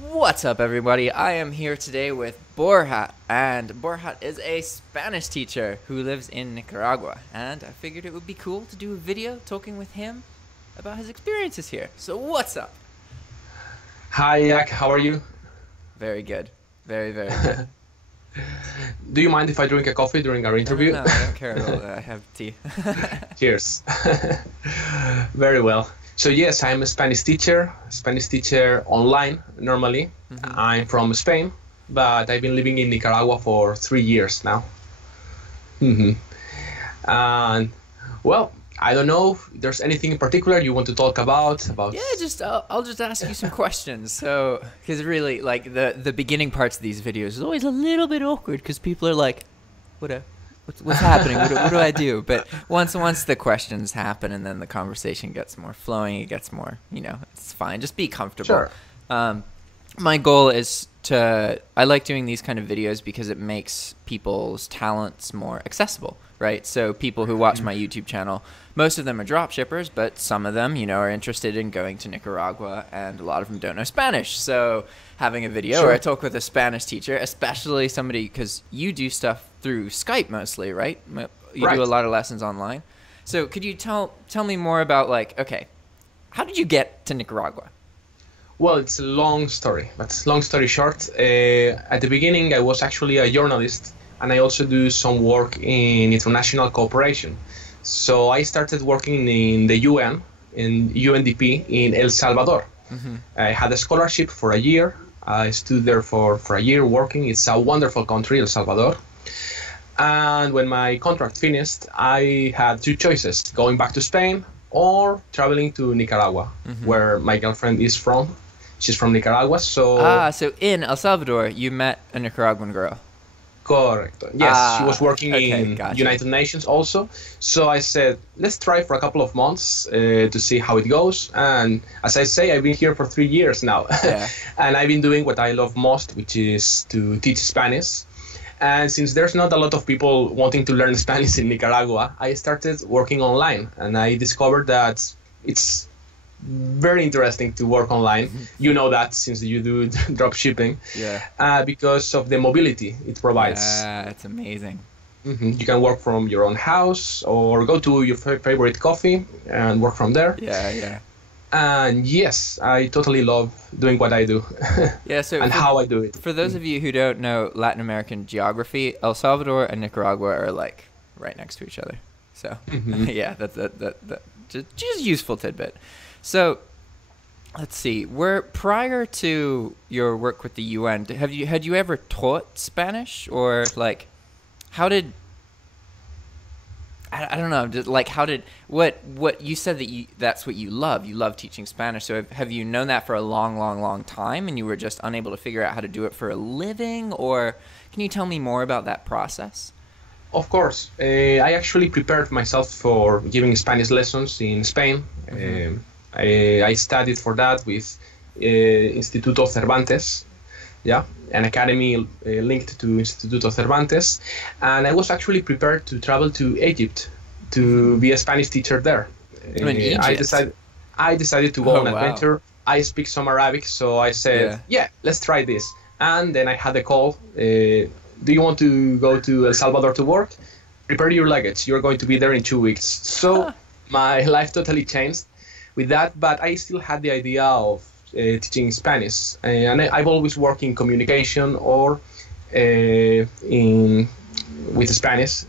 What's up, everybody? I am here today with Borja, and Borja is a Spanish teacher who lives in Nicaragua, and I figured it would be cool to do a video talking with him about his experiences here. So what's up? Hi, Jack. How are you? Very good. Very, very good. Do you mind if I drink a coffee during our interview? No, I don't care at all. I have tea. Cheers. Very well. So yes, I'm a Spanish teacher online normally. I'm from Spain, but I've been living in Nicaragua for 3 years now. And well, I don't know if there's anything in particular you want to talk about. Yeah, I'll just ask you some questions. So, because really, like the beginning parts of these videos is always a little bit awkward because people are like, what's happening? What do I do? But once the questions happen and then the conversation gets more flowing, it gets more, it's fine. Just be comfortable. Sure. My goal is I like doing these kind of videos because it makes people's talents more accessible, right? So people who watch my YouTube channel, most of them are drop shippers, but some of them, are interested in going to Nicaragua, and a lot of them don't know Spanish. So having a video where I talk with a Spanish teacher, especially somebody, because you do stuff through Skype mostly, right? You do a lot of lessons online. So could you tell me more about, like, okay, how did you get to Nicaragua? Well, it's a long story, but long story short, at the beginning I was actually a journalist, and I also do some work in international cooperation. So I started working in the UN, in UNDP in El Salvador. I had a scholarship for a year. I stood there for a year working. It's a wonderful country, El Salvador. And when my contract finished, I had two choices: going back to Spain or traveling to Nicaragua, where my girlfriend is from. She's from Nicaragua, so... so in El Salvador, you met a Nicaraguan girl. Correct. Yes, she was working in gotcha. United Nations also. So I said, let's try for a couple of months to see how it goes. And as I say, I've been here for 3 years now. Yeah. And I've been doing what I love most, which is to teach Spanish. And since there's not a lot of people wanting to learn Spanish in Nicaragua, I started working online. And I discovered that it's very interesting to work online. You know that since you do drop shipping. Yeah. Because of the mobility it provides. Yeah, it's amazing. You can work from your own house or go to your favorite coffee and work from there. Yeah, yeah. And yes, I totally love doing what I do. Yeah, so and how I do it. For those of you who don't know Latin American geography, El Salvador and Nicaragua are like right next to each other. So yeah, that's just useful tidbit. So, let's see. Prior to your work with the UN, had you ever taught Spanish, or like, how did I don't know, like how did what you said that's what you love. You love teaching Spanish. So have you known that for a long time, and you were just unable to figure out how to do it for a living, or can you tell me more about that process? Of course. I actually prepared myself for giving Spanish lessons in Spain. I studied for that with Instituto Cervantes, an academy linked to Instituto Cervantes, and I was actually prepared to travel to Egypt to be a Spanish teacher there. I decided to go on an adventure. I speak some Arabic, so I said, yeah, let's try this. And then I had a call. Do you want to go to El Salvador to work? Prepare your luggage. You're going to be there in 2 weeks. So my life totally changed with that, but I still had the idea of teaching Spanish, and I've always worked in communication or with Spanish,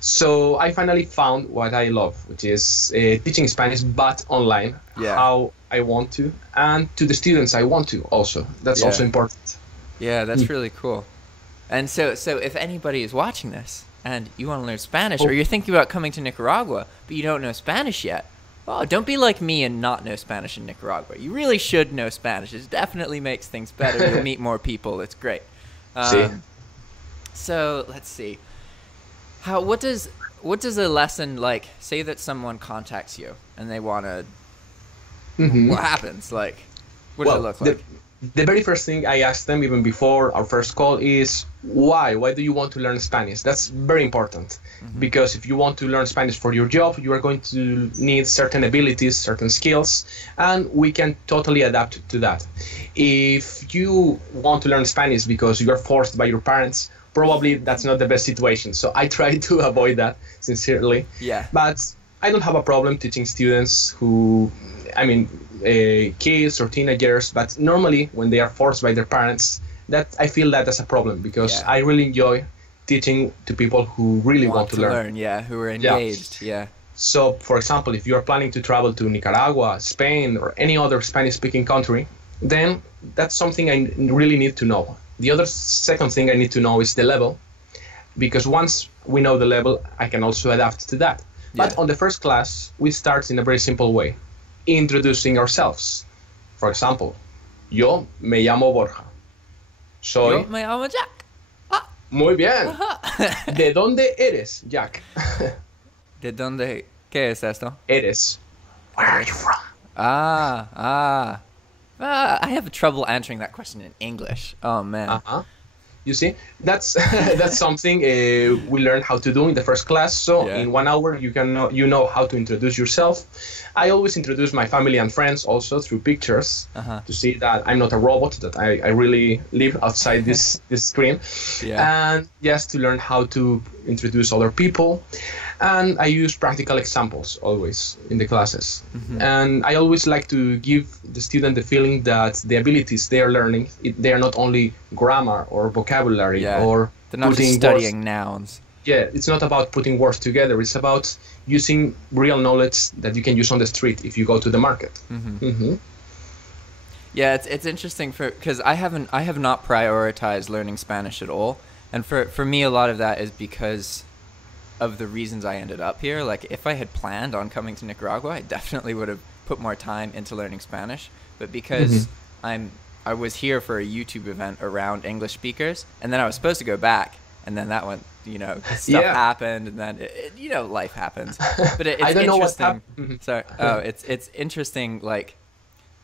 So I finally found what I love, which is teaching Spanish, but online, how I want to, and to the students I want to also. That's also important. Yeah, that's really cool. And so if anybody is watching this and you want to learn Spanish, or you're thinking about coming to Nicaragua, but you don't know Spanish yet, oh, don't be like me and not know Spanish in Nicaragua. You really should know Spanish. It definitely makes things better. You'll meet more people. It's great. So let's see. What does a lesson, like, say that someone contacts you and they want to, what happens? Like, what does it look like? The very first thing I asked them, even before our first call, is why? Why do you want to learn Spanish? That's very important, because if you want to learn Spanish for your job, you are going to need certain abilities, certain skills, and we can totally adapt to that. If you want to learn Spanish because you are forced by your parents, probably that's not the best situation. So I try to avoid that, sincerely. Yeah. But I don't have a problem teaching students who, kids or teenagers, but normally when they are forced by their parents, that I feel that as a problem, because I really enjoy teaching to people who really want to learn. Yeah, who are engaged. Yeah. So, for example, if you are planning to travel to Nicaragua, Spain, or any other Spanish-speaking country, then that's something I really need to know. The other second thing I need to know is the level, because once we know the level, I can also adapt to that. But on the first class, we start in a very simple way, introducing ourselves. For example, yo me llamo Borja. Yo me llamo Jack. Muy bien. ¿De dónde eres, Jack? ¿De dónde? ¿Qué es esto? Eres. Where are you from? I have trouble answering that question in English. Oh, man. You see, that's something we learn how to do in the first class. So in 1 hour, you know how to introduce yourself. I always introduce my family and friends also through pictures to see that I'm not a robot, that I really live outside this screen. And just to learn how to introduce other people. And I use practical examples always in the classes. And I always like to give the student the feeling that the abilities they are learning, they are not only grammar or vocabulary or they're not just studying nouns. Yeah, it's not about putting words together. It's about using real knowledge that you can use on the street if you go to the market. Yeah, it's interesting because I have not prioritized learning Spanish at all, and for me a lot of that is because of the reasons I ended up here. Like, if I had planned on coming to Nicaragua, I definitely would have put more time into learning Spanish. But because I was here for a YouTube event around English speakers, and then I was supposed to go back, and then that one, stuff happened, and then life happens. But it's I don't interesting. Know what Sorry. It's interesting. Like,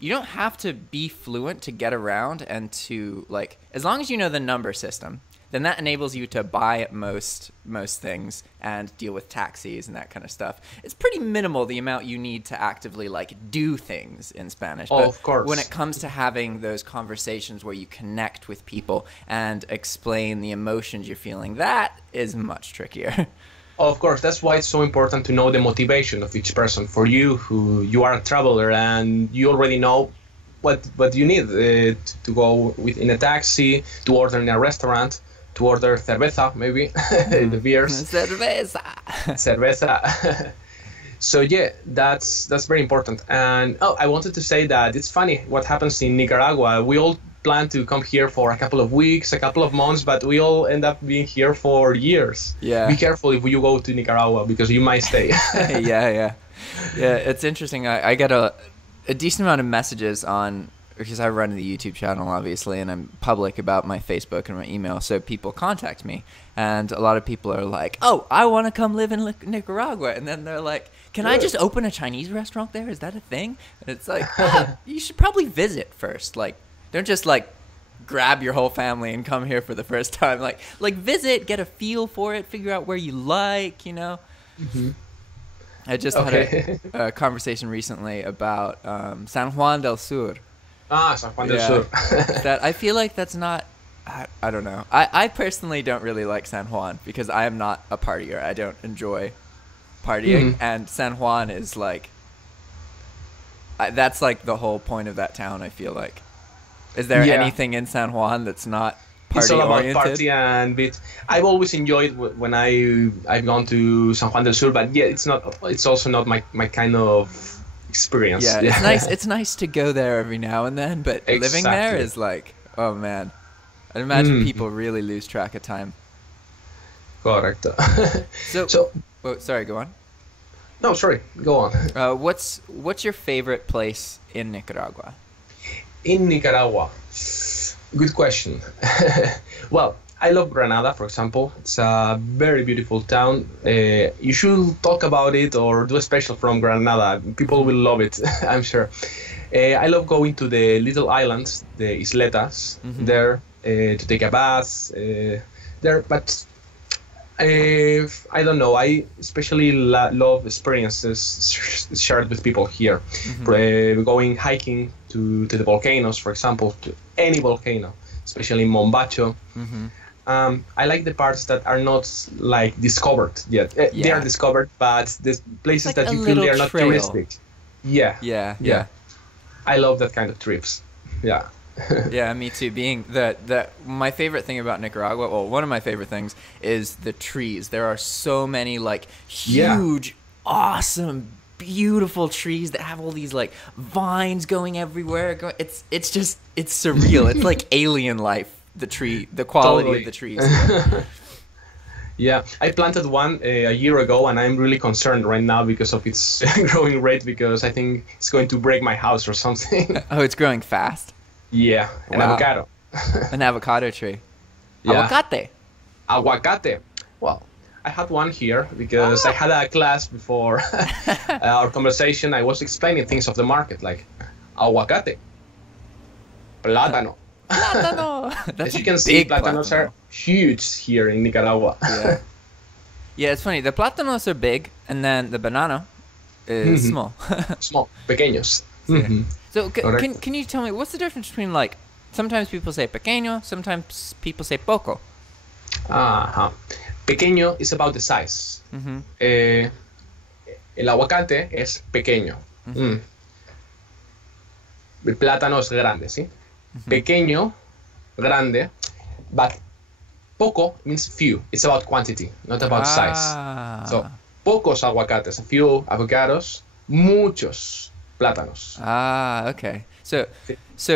you don't have to be fluent to get around, and to as long as you know the number system, then that enables you to buy most things and deal with taxis and that kind of stuff. It's pretty minimal, the amount you need to actively do things in Spanish. Oh, but of course. When it comes to having those conversations where you connect with people and explain the emotions you're feeling, that is much trickier. Of course, that's why it's so important to know the motivation of each person. For you, who you are a traveler and you already know what you need to go in a taxi, to order in a restaurant, to order cerveza, maybe, the beers. Cerveza. Cerveza. So yeah, that's very important. And I wanted to say that it's funny what happens in Nicaragua. We all plan to come here for a couple of weeks, a couple of months, but we all end up being here for years. Yeah. Be careful if you go to Nicaragua, because you might stay. Yeah, it's interesting. I get a decent amount of messages on, because I run the YouTube channel, obviously, and I'm public about my Facebook and my email, so people contact me, and a lot of people are like, oh, I want to come live in Nicaragua, and then they're like, can I just open a Chinese restaurant there? Is that a thing? And it's like, you should probably visit first. Don't just grab your whole family and come here for the first time. Visit, get a feel for it, figure out where you like, I just had a conversation recently about San Juan del Sur. San Juan del Sur. That I feel like that's not, I don't know. I personally don't really like San Juan because I am not a partier. I don't enjoy partying. And San Juan is that's the whole point of that town, I feel like. Is there anything in San Juan that's not party oriented? It's all oriented? about party and beat. I've always enjoyed when I've gone to San Juan del Sur, but yeah, it's also not my kind of experience. Yeah, it's nice. It's nice to go there every now and then, but living there is oh man, I imagine people really lose track of time. Correct. So sorry, go on. No, sorry, go on. What's your favorite place in Nicaragua? In Nicaragua, good question. Well, I love Granada, for example. It's a very beautiful town. You should talk about it or do a special from Granada. People will love it, I'm sure. I love going to the little islands, the isletas, there to take a bath there. But I don't know. I especially love experiences shared with people here. Going hiking to the volcanoes, for example, to any volcano, especially Mombacho. I like the parts that are not like discovered yet. They are discovered, but the places that you feel they are not touristic. Yeah. I love that kind of trips. Yeah. Yeah, me too. Being my favorite thing about Nicaragua, well, one of my favorite things is the trees. There are so many like huge, awesome, beautiful trees that have all these like vines going everywhere. It's surreal. It's like alien life. The quality of the trees. Yeah, I planted one a year ago, and I'm really concerned right now because of its growing rate, because I think it's going to break my house or something. Oh, it's growing fast? Yeah, an avocado. An avocado tree. Yeah. Aguacate. Well, I had one here because I had a class before our conversation. I was explaining things of the market, like aguacate, plátano. As you can see, plátanos are huge here in Nicaragua. Yeah, it's funny. The plátanos are big, and then the banana is small. Small, pequeños. So can you tell me what's the difference between, like, sometimes people say pequeño, sometimes people say poco? Pequeño is about the size. El aguacate es pequeño. El plátano es grande, ¿sí? Pequeño, grande, but poco means few. It's about quantity, not about size. So, pocos aguacates, a few avocados, muchos plátanos. Okay. So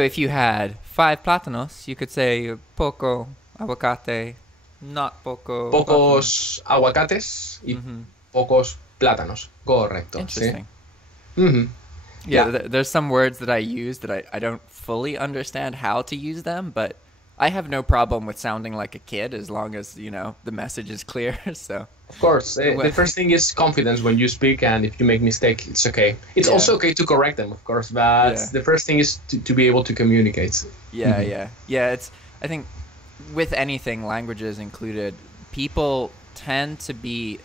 if you had 5 plátanos, you could say poco aguacate, not poco. Pocos aguacates y pocos plátanos. Correcto. Interesting. ¿Sí? Yeah, there's some words that I use that I don't fully understand how to use them, but I have no problem with sounding like a kid as long as, you know, the message is clear. So of course, the first thing is confidence when you speak, and if you make mistake, it's okay. It's also okay to correct them, of course, but the first thing is to be able to communicate. Yeah. It's, I think with anything, languages included, people tend to be,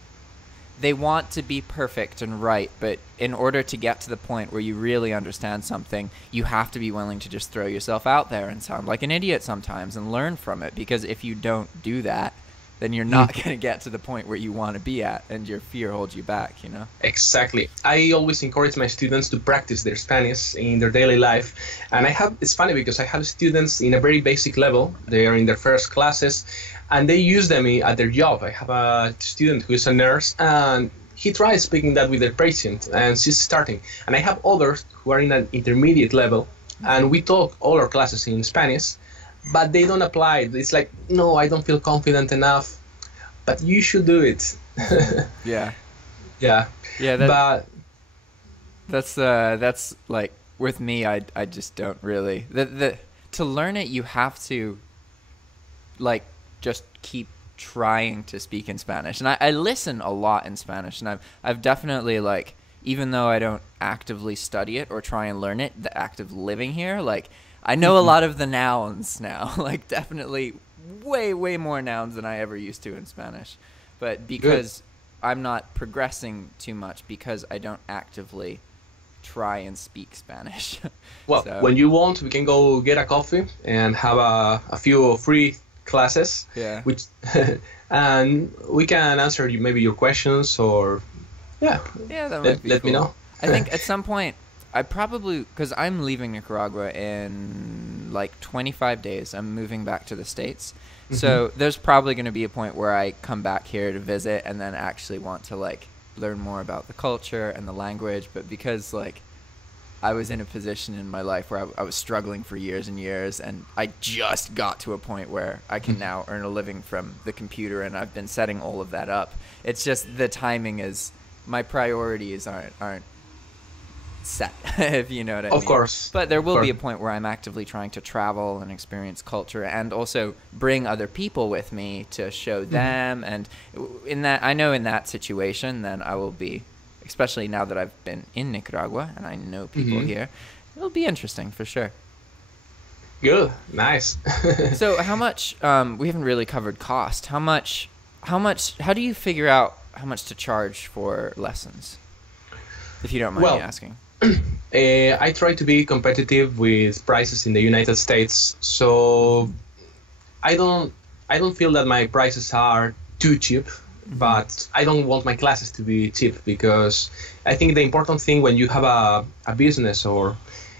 they want to be perfect and right, but in order to get to the point where you really understand something, you have to be willing to just throw yourself out there and sound like an idiot sometimes and learn from it, because if you don't do that, then you're not going to get to the point where you want to be at, and your fear holds you back, you know? Exactly. I always encourage my students to practice their Spanish in their daily life. And it's funny because I have students in a very basic level. They are in their first classes, and they use them at their job. I have a student who is a nurse, and he tries speaking that with their patient, and she's starting. And I have others who are in an intermediate level, and we talk all our classes in Spanish, but they don't apply it. It's like, no, I don't feel confident enough, but you should do it. Yeah. But that's like, with me, I just don't really, to learn it, you have to, like, just keep trying to speak in Spanish. And I listen a lot in Spanish, and I've definitely, like, even though I don't actively study it or try and learn it, the act of living here, like, I know a lot of the nouns now, like, definitely way more nouns than I ever used to in Spanish. But because I'm not progressing too much, because I don't actively try and speak Spanish. Well, so, when you want, we can go get a coffee and have a few free classes. Yeah. And we can answer maybe your questions, or that might be let cool. me know. I think at some point, I probably, because I'm leaving Nicaragua in like 25 days. I'm moving back to the States. So there's probably going to be a point where I come back here to visit and then actually want to, like, learn more about the culture and the language. But because, like, I was in a position in my life where I was struggling for years and years, and I just got to a point where I can now earn a living from the computer, and I've been setting all of that up. It's just the timing is, my priorities aren't set, if you know what I mean. Of course. But there will be a point where I'm actively trying to travel and experience culture, and also bring other people with me to show them. And in that situation, then I will be, especially now that I've been in Nicaragua and I know people here, it'll be interesting for sure. Good, nice. So how much? We haven't really covered cost. How much? How do you figure out how much to charge for lessons? If you don't mind me asking. I try to be competitive with prices in the United States, so I don't feel that my prices are too cheap, but I don't want my classes to be cheap, because I think the important thing when you have a business, or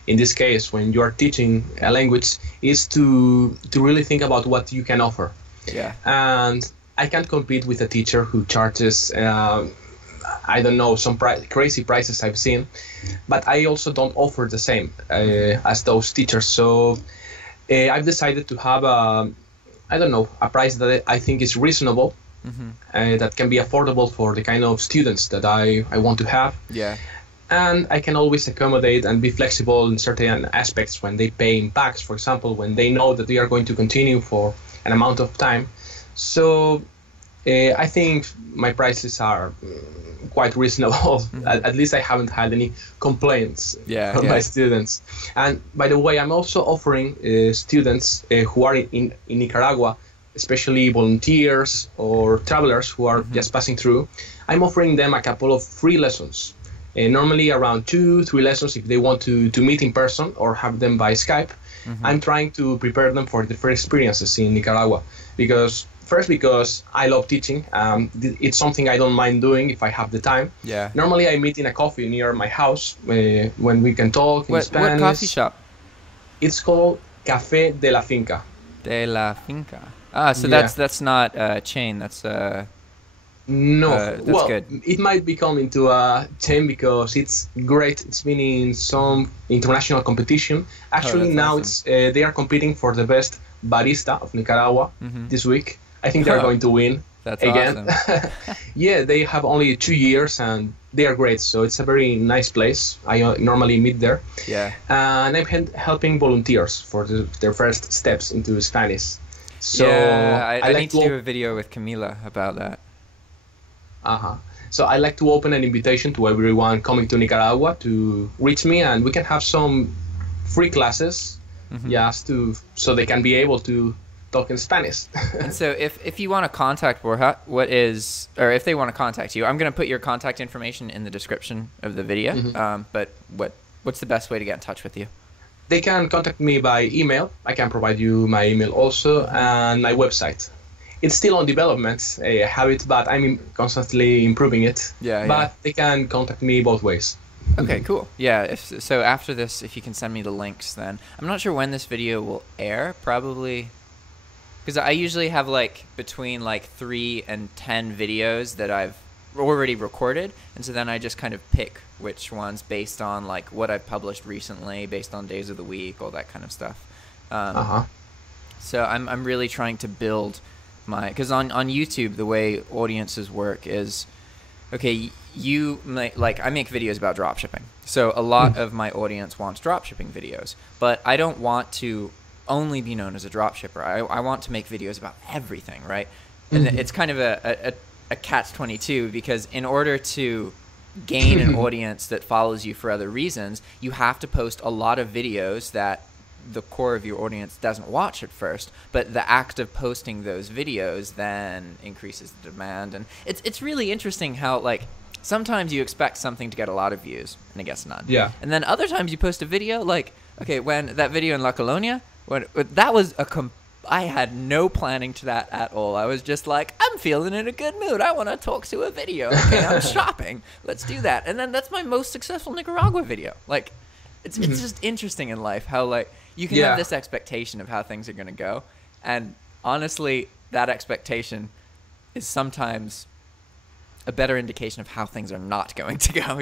in this case when you are teaching a language, is to really think about what you can offer. Yeah. And I can't compete with a teacher who charges I don't know, some crazy prices I've seen, but I also don't offer the same as those teachers. So I've decided to have a price that I think is reasonable, that can be affordable for the kind of students that I want to have. Yeah. And I can always accommodate and be flexible in certain aspects when they pay in packs, for example, when they know that they are going to continue for an amount of time. So I think my prices are quite reasonable. At least I haven't had any complaints from my students. And by the way, I'm also offering students who are in Nicaragua, especially volunteers or travelers who are just passing through. I'm offering them a couple of free lessons. Normally around 2-3 lessons if they want to meet in person or have them by Skype. I'm trying to prepare them for the first experiences in Nicaragua, because I love teaching. It's something I don't mind doing if I have the time. Yeah. Normally I meet in a coffee near my house when we can talk in Spanish. What coffee shop? It's called Café de la Finca. De la Finca. Ah, so that's not a chain. That's no. That's good. It might become into a chain because it's great. It's been in some international competition. Actually, now awesome. They are competing for the best barista of Nicaragua this week. I think they're going to win. That's again. Awesome. Yeah, they have only 2 years and they are great. So it's a very nice place. I normally meet there. Yeah. And I'm helping volunteers for their first steps into Spanish. So yeah, I need to do a video with Camila about that. So I like to open an invitation to everyone coming to Nicaragua to reach me, and we can have some free classes, so they can be able to talk in Spanish. And so if you want to contact Borja, if they want to contact you, I'm going to put your contact information in the description of the video. But what's the best way to get in touch with you? They can contact me by email. I can provide you my email also, and my website. It's still on development. I have it, but I'm constantly improving it. But they can contact me both ways. Okay, cool. Yeah, so after this, if you can send me the links, then I'm not sure when this video will air. Probably, because I usually have between 3 and 10 videos that I've already recorded, and so then I just kind of pick which ones based on what I've published recently, based on days of the week, all that kind of stuff. So I'm really trying to build because on YouTube the way audiences work is, okay, I make videos about dropshipping, so a lot of my audience wants dropshipping videos, but I don't want to only be known as a dropshipper. I want to make videos about everything, right? And it's kind of a catch-22, because in order to gain an audience that follows you for other reasons, you have to post a lot of videos that the core of your audience doesn't watch at first, but the act of posting those videos then increases the demand. And it's really interesting how sometimes you expect something to get a lot of views and it gets none. Yeah. And then other times you post a video okay, when that video in La Colonia, that was I had no planning to that at all. I was just I'm feeling in a good mood. I want to talk to a video. Okay, I'm shopping. Let's do that. And then that's my most successful Nicaragua video. It's just interesting in life how you can have this expectation of how things are going to go, and honestly, that expectation is sometimes a better indication of how things are not going to go,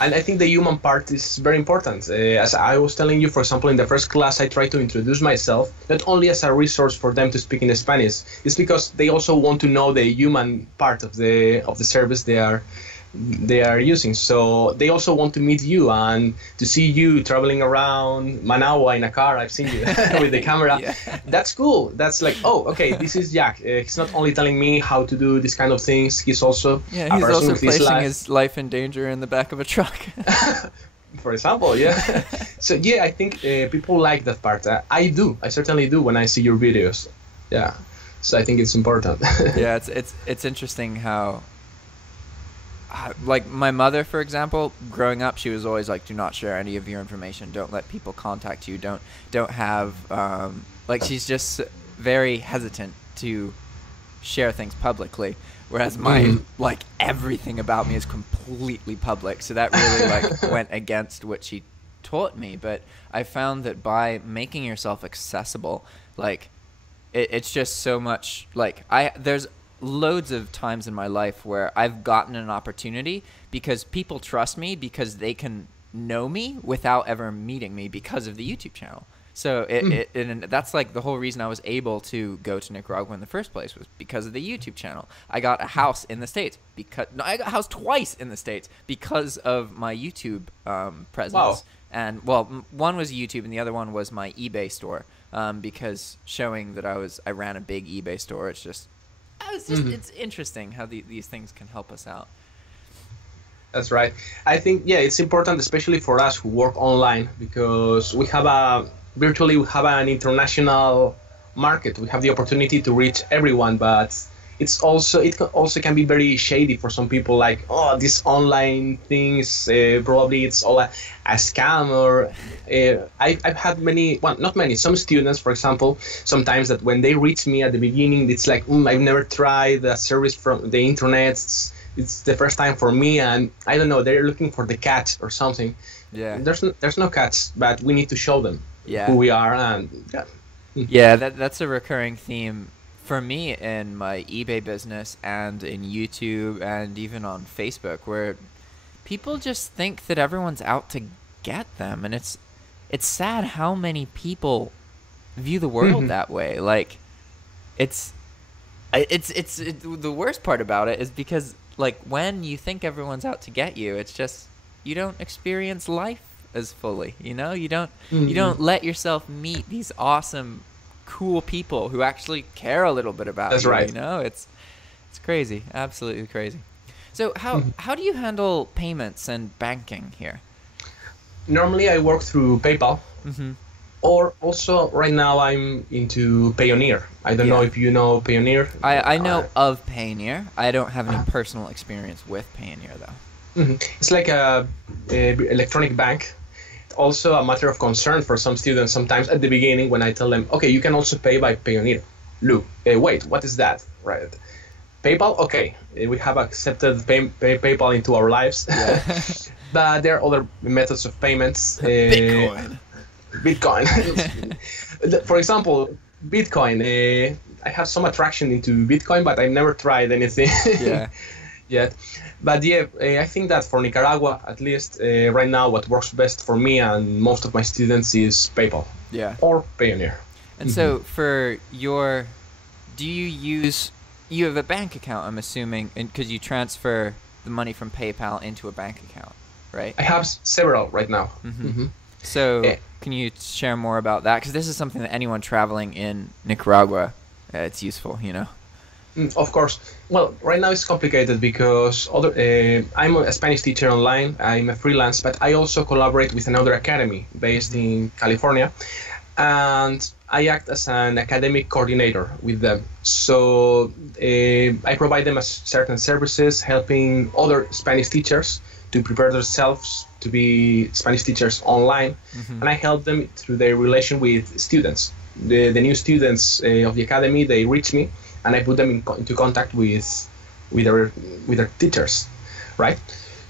And I think the human part is very important. As I was telling you, for example, in the first class, I try to introduce myself, not only as a resource for them to speak in Spanish, it's because they also want to know the human part of the service they are using. So they also want to meet you and to see you traveling around Managua in a car. I've seen you with the camera. That's cool. That's oh, okay, this is Jack. He's not only telling me how to do this kind of things, he's also he's also placing his life in danger in the back of a truck. For example, yeah. So yeah, I think people like that part. I do. I certainly do when I see your videos. Yeah. So I think it's important. Yeah, it's interesting how, like my mother, for example, growing up, she was always like, do not share any of your information. Don't let people contact you. Don't have like, she's just very hesitant to share things publicly. Whereas my like everything about me is completely public, so that really like went against what she taught me. But I found that by making yourself accessible, like it's just so much like there's loads of times in my life where I've gotten an opportunity because people trust me because they can know me without ever meeting me because of the YouTube channel. So and that's like the whole reason I was able to go to Nicaragua in the first place was because of the YouTube channel. I got a house in the States I got a house twice in the States because of my YouTube presence. Wow. And well, one was YouTube and the other one was my eBay store, because showing that I ran a big eBay store. It's just it's interesting how these things can help us out. That's right. I think, yeah, it's important, especially for us who work online, because we have virtually we have an international market. We have the opportunity to reach everyone, but it also can be very shady for some people. Like, oh, these online things, probably it's all a scam. Or I've had some students, for example, sometimes that when they reach me at the beginning, it's like, I've never tried a service from the internet. It's the first time for me, and I don't know, they're looking for the catch or something. Yeah. There's no catch, but we need to show them yeah. who we are, and yeah. Yeah, that's a recurring theme for me in my eBay business and in YouTube and even on Facebook, where people just think that everyone's out to get them, and it's sad how many people view the world that way. Like, it's the worst part about it is because, like, when you think everyone's out to get you, it's just you don't experience life as fully, you know? You don't let yourself meet these awesome, cool people who actually care a little bit about That's you, right. You know? It's crazy. Absolutely crazy. So how do you handle payments and banking here? Normally I work through PayPal. Or also right now I'm into Payoneer. I don't know if you know Payoneer. I know of Payoneer. I don't have any personal experience with Payoneer though. It's like a electronic bank. It's also a matter of concern for some students sometimes at the beginning when I tell them, okay, you can also pay by Payoneer. Look, wait, what is that? Right. PayPal, okay, we have accepted PayPal into our lives. Yeah. But there are other methods of payments. Bitcoin. For example, Bitcoin. I have some attraction into Bitcoin, but I've never tried anything yet. But yeah, I think that for Nicaragua, at least right now, what works best for me and most of my students is PayPal. Yeah. Or Payoneer. And so for you have a bank account, I'm assuming, because you transfer the money from PayPal into a bank account, right? I have several right now. So can you share more about that? Because this is something that anyone traveling in Nicaragua, it's useful, you know? Of course. Well, right now it's complicated because I'm a Spanish teacher online. I'm a freelance, but I also collaborate with another academy based in California. And I act as an academic coordinator with them. So I provide them certain services, helping other Spanish teachers to prepare themselves to be Spanish teachers online. And I help them through their relation with students. The new students of the academy, they reach me, and I put them into contact with their teachers, right?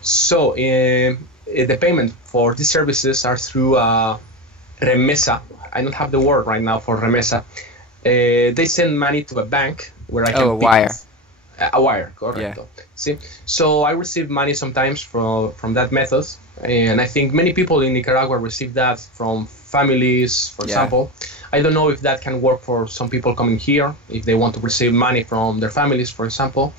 So the payment for these services are through remesa. I don't have the word right now for remesa. They send money to a bank where I can a wire. A wire, correct. Yeah. See, so I receive money sometimes from that method, and I think many people in Nicaragua receive that from families, for example. I don't know if that can work for some people coming here, if they want to receive money from their families, for example.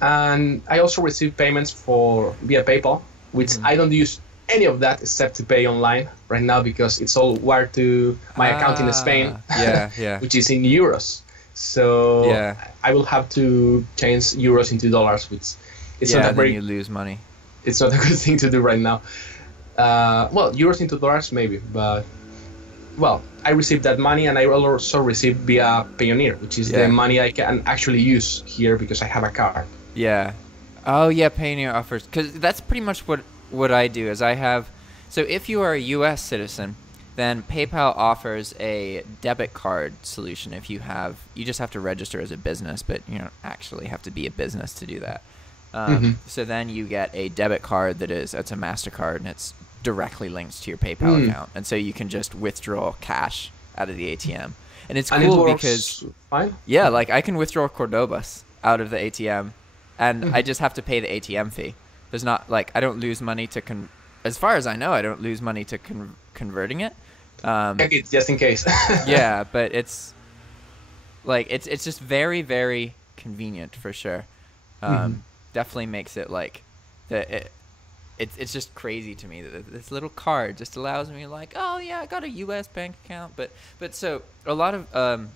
And I also receive payments via PayPal, which I don't use any of that except to pay online right now because it's all wired to my account in Spain, which is in euros. So I will have to change euros into dollars, which it's not a then you lose money. It's not a good thing to do right now. Well, euros into dollars maybe, but well, I received that money, and I also received via Payoneer, which is the money I can actually use here because I have a card. Yeah. Oh yeah, Payoneer offers, because that's pretty much what I do. Is I have, so if you are a U.S. citizen, then PayPal offers a debit card solution. If you just have to register as a business, but you don't actually have to be a business to do that. So then you get a debit card it's a MasterCard, and it's directly linked to your PayPal account, and so you can just withdraw cash out of the ATM. And it's cool because yeah, like I can withdraw Cordobas out of the ATM, and I just have to pay the ATM fee. There's not like I don't lose money to as far as I know, I don't lose money to converting it. Just in case. Yeah, but it's like it's just very, very convenient for sure. Definitely makes it like it's just crazy to me that this little card just allows me like, oh yeah, I got a U.S. bank account, but so a lot of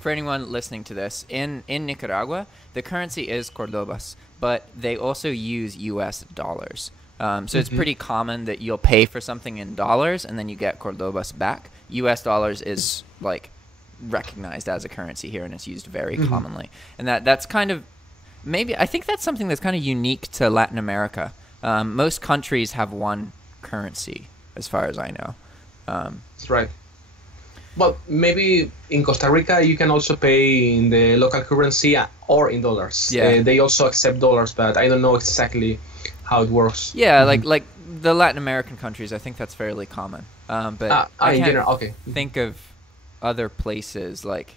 for anyone listening to this, in Nicaragua, the currency is Cordobas, but they also use U.S. dollars. So it's pretty common that you'll pay for something in dollars and then you get Cordobas back. U.S. dollars is like recognized as a currency here, and it's used very commonly. And that's kind of I think that's something that's kind of unique to Latin America. Most countries have one currency, as far as I know. That's right. Well, maybe in Costa Rica you can also pay in the local currency or in dollars. Yeah. They also accept dollars, but I don't know exactly how it works. Yeah, like the Latin American countries, I think that's fairly common. But I in can't general, okay. think of other places like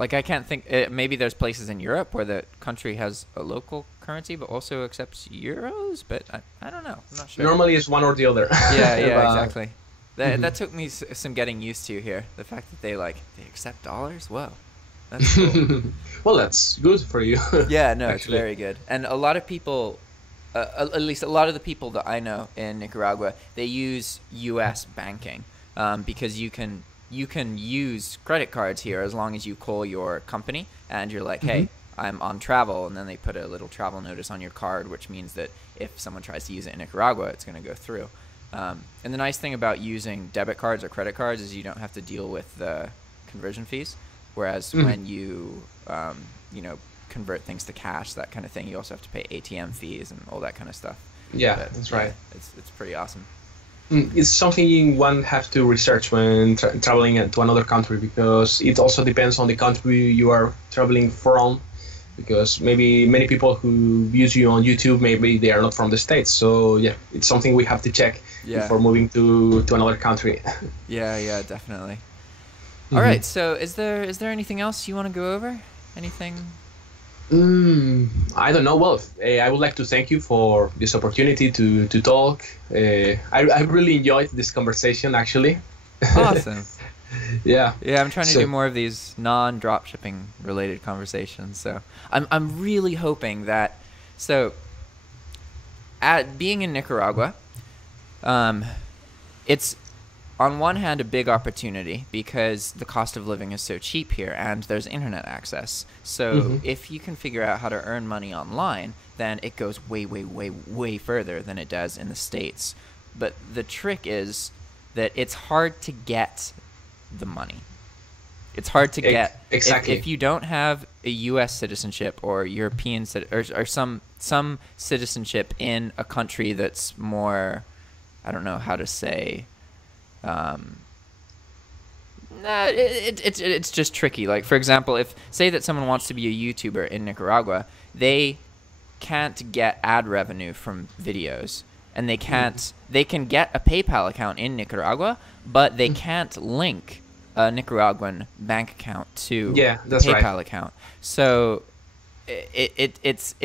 I can't think. Maybe there's places in Europe where the country has a local currency but also accepts euros, but I don't know. I'm not sure. Normally it's one or the other. Yeah, exactly. That took me some getting used to here. The fact that they accept dollars. Whoa, that's cool. Well, that's good for you. Yeah, no, it's very good. And a lot of people, at least a lot of the people that I know in Nicaragua, they use U.S. banking because you can use credit cards here as long as you call your company and you're like, hey, I'm on travel, and then they put a little travel notice on your card, which means that if someone tries to use it in Nicaragua, it's going to go through. And the nice thing about using debit cards or credit cards is you don't have to deal with the conversion fees, whereas when you convert things to cash, that kind of thing, you also have to pay ATM fees and all that kind of stuff. Yeah, that's right. It's pretty awesome. It's something one has to research when traveling to another country, because it also depends on the country you are traveling from, because maybe many people who view you on YouTube, maybe they are not from the States. So yeah, it's something we have to check before moving to another country. Yeah, definitely. All right, so is there anything else you want to go over? Anything? I don't know. Well, I would like to thank you for this opportunity to talk. I really enjoyed this conversation, actually. Awesome. Yeah, I'm trying to do more of these non-dropshipping related conversations. So I'm really hoping that, so at being in Nicaragua, it's on one hand a big opportunity because the cost of living is so cheap here and there's internet access. So if you can figure out how to earn money online, then it goes way, way, way, way further than it does in the States. But the trick is that it's hard to get the money. It's hard to get. Exactly. If you don't have a U.S. citizenship or European or some citizenship in a country that's more, I don't know how to say. It's just tricky. Like, for example, if say that someone wants to be a YouTuber in Nicaragua, they can't get ad revenue from videos, and they can get a PayPal account in Nicaragua, but they can't link a Nicaraguan bank account to the PayPal account. So it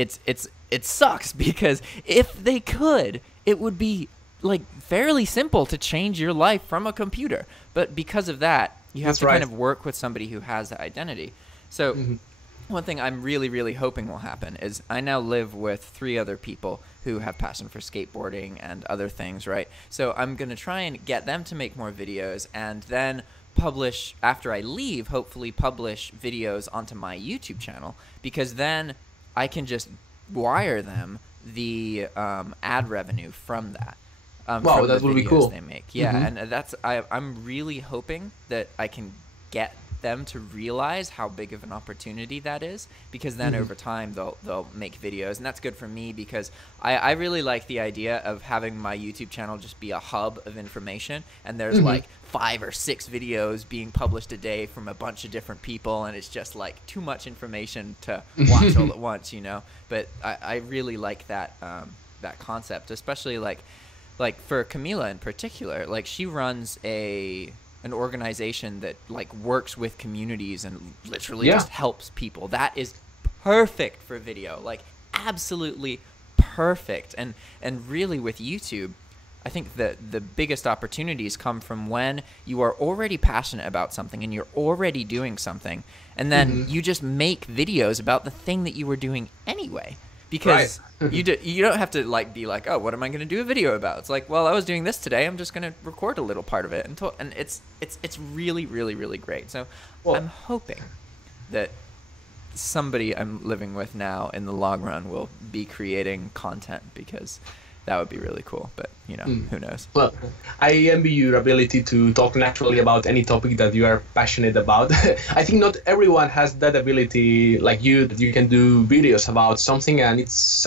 sucks, because if they could, it would be like fairly simple to change your life from a computer, but because of that, you have to kind of work with somebody who has that identity. So one thing I'm really, really hoping will happen is I now live with 3 other people who have passion for skateboarding and other things, right? So I'm going to try and get them to make more videos, and then publish, after I leave, hopefully publish videos onto my YouTube channel, because then I can just wire them the ad revenue from that. Wow, from that the would be videos cool. they make. Yeah, and I'm really hoping that I can get them to realize how big of an opportunity that is, because then over time they'll make videos, and that's good for me because I really like the idea of having my YouTube channel just be a hub of information, and there's like 5 or 6 videos being published a day from a bunch of different people, and it's just like too much information to watch all at once, you know. But I really like that that concept, especially like for Camila in particular. Like, she runs an organization that like works with communities and literally just helps people. That is perfect for video, like absolutely perfect. And really with YouTube, I think the biggest opportunities come from when you are already passionate about something and you're already doing something, and then you just make videos about the thing that you were doing anyway. Because you don't have to like be like, oh, what am I going to do a video about? It's like, well, I was doing this today. I'm just going to record a little part of it, and it's really, really, really great. So I'm hoping that somebody I'm living with now in the long run will be creating content, because that would be really cool. But you know, who knows? Well, I envy your ability to talk naturally about any topic that you are passionate about. I think not everyone has that ability like you, that you can do videos about something and it's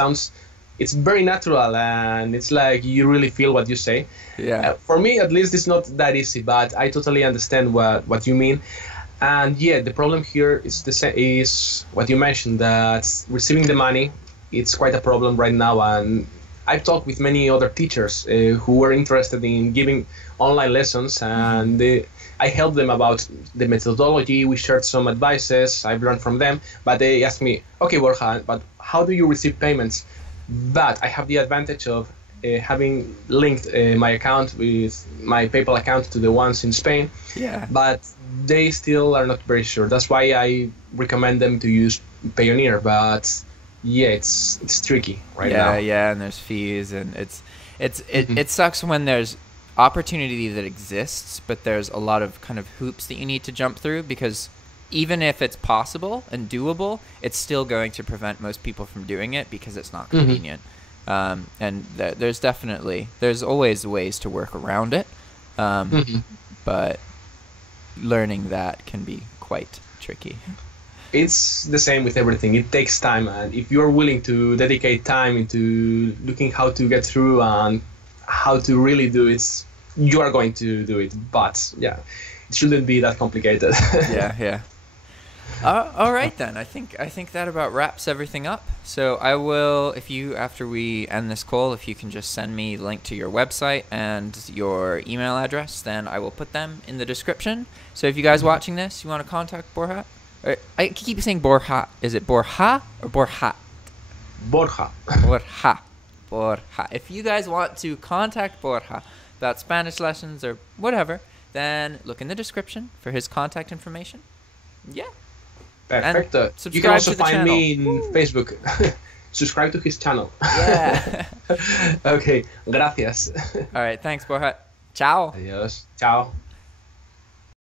very natural, and it's like you really feel what you say. Yeah. For me, at least, it's not that easy, but I totally understand what you mean. And yeah, the problem here is is what you mentioned, that receiving the money, it's quite a problem right now. And I've talked with many other teachers who were interested in giving online lessons, and I helped them about the methodology. We shared some advices I've learned from them, but they asked me, okay, Borja, but how do you receive payments? But I have the advantage of having linked my account with my PayPal account to the ones in Spain. Yeah. But they still are not very sure. That's why I recommend them to use Payoneer. But yeah, it's tricky right now. Yeah, and there's fees, and it sucks when there's opportunity that exists, but there's a lot of kind of hoops that you need to jump through, because even if it's possible and doable, it's still going to prevent most people from doing it because it's not convenient. And there's always ways to work around it, but learning that can be quite tricky. It's the same with everything. It takes time, and if you're willing to dedicate time into looking how to get through and how to really do it, you are going to do it. But yeah, it shouldn't be that complicated. Yeah. All right then. I think that about wraps everything up. So I will, after we end this call, if you can just send me a link to your website and your email address, then I will put them in the description. So if you guys watching this, you want to contact Borja. I keep saying Borja. Is it Borja or Borja? Borja. Borja. If you guys want to contact Borja about Spanish lessons or whatever, then look in the description for his contact information. Yeah. Perfecto. You can also find me in Facebook. Subscribe to his channel. Yeah. Okay. Gracias. All right. Thanks, Borja. Ciao. Adiós. Ciao.